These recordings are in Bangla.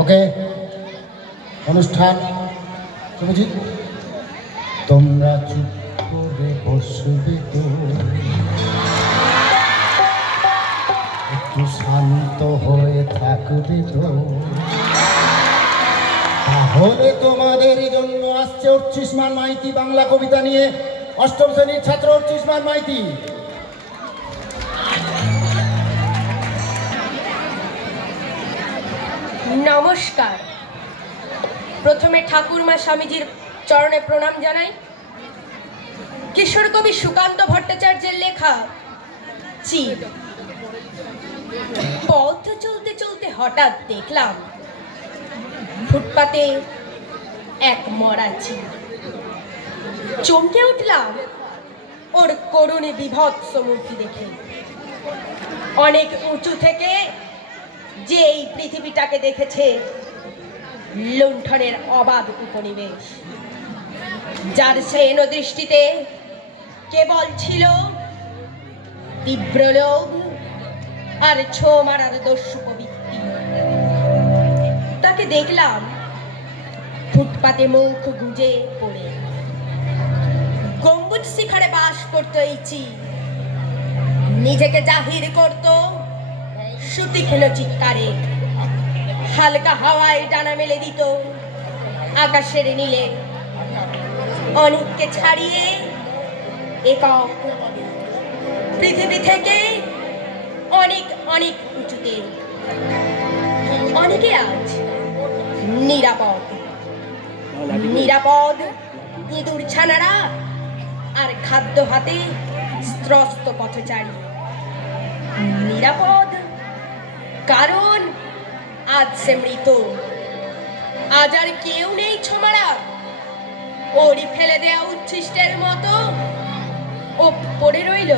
ওকে, অনুষ্ঠান বুঝি। তোমরা চুপ করে বসবে তো, একটু শান্ত হয়ে থাকবে তো, তাহলে তোমাদের জন্য আসছে অর্চিষ্মান মাইতি বাংলা কবিতা নিয়ে। অষ্টম শ্রেণীর ছাত্র অর্চিষ্মান মাইতি। নমস্কার। প্রথমে ঠাকুরমা স্বামীজির চরণে প্রণাম জানাই। কিশোর কবি সুকান্ত ভট্টাচার্যের লেখা চির। পথ চলতে চলতে হঠাৎ দেখলাম ফুটপাতে এক মরা চির। চমকে উঠলাম ওর করুণে বিভৎস মূর্তি দেখে। অনেক উঁচু থেকে যে এই পৃথিবীটাকে দেখেছে লুণ্ঠনের অবাধ উপনিবেশ, যার সেন দৃষ্টিতে কেবল ছিল তীব্র লোভ আর ছো মারার দস্যু প্রবৃত্তি। তাকে দেখলাম ফুটপাতে মুখ গুঁজে পড়ে। গম্বুজ শিখরে বাস করত এই চির, নিজেকে জাহির করত সুতীক্ষ্ণ চিৎকারে। হালকা হাওয়ায় ডানা মেলে দিত আকাশের নীলে, অনেককে ছাড়িয়ে একক পৃথিবী থেকে অনেক অনেক উঁচুতে। অনেকে আজ নিরাপদ নিরাপদ ইঁদুর ছানারা আর খাদ্য হাতে স্ত্রস্ত পথচারী। নিরাপদ কারণ আজ সে মৃত, আজ আর কেউ নেই ছোমারা। ওরই ফেলে দেয়া উচ্ছিষ্টের মতো ও পড়ে রইল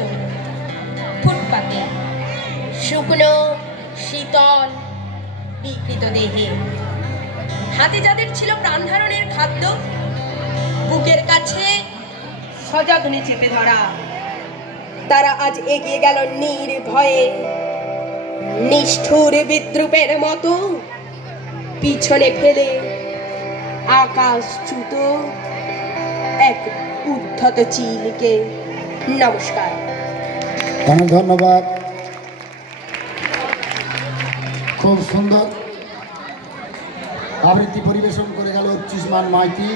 ফুটপাতে, শুকনো শীতল বিকৃত দেহে। হাতে যাদের ছিল প্রাণ ধারণের খাদ্য, বুকের কাছে সযত্নে চেপে ধরা, তারা আজ এগিয়ে গেল নির্ভয়ে নিষ্ঠুর বিদ্রুপের মতো, পিছনে ফেলে আকাশচ্যুত এক উদ্ধত চিলকে। নমস্কার। অনেক ধন্যবাদ। খুব সুন্দর আবৃত্তি পরিবেশন করে গেল অর্চিষ্মান মাইতি।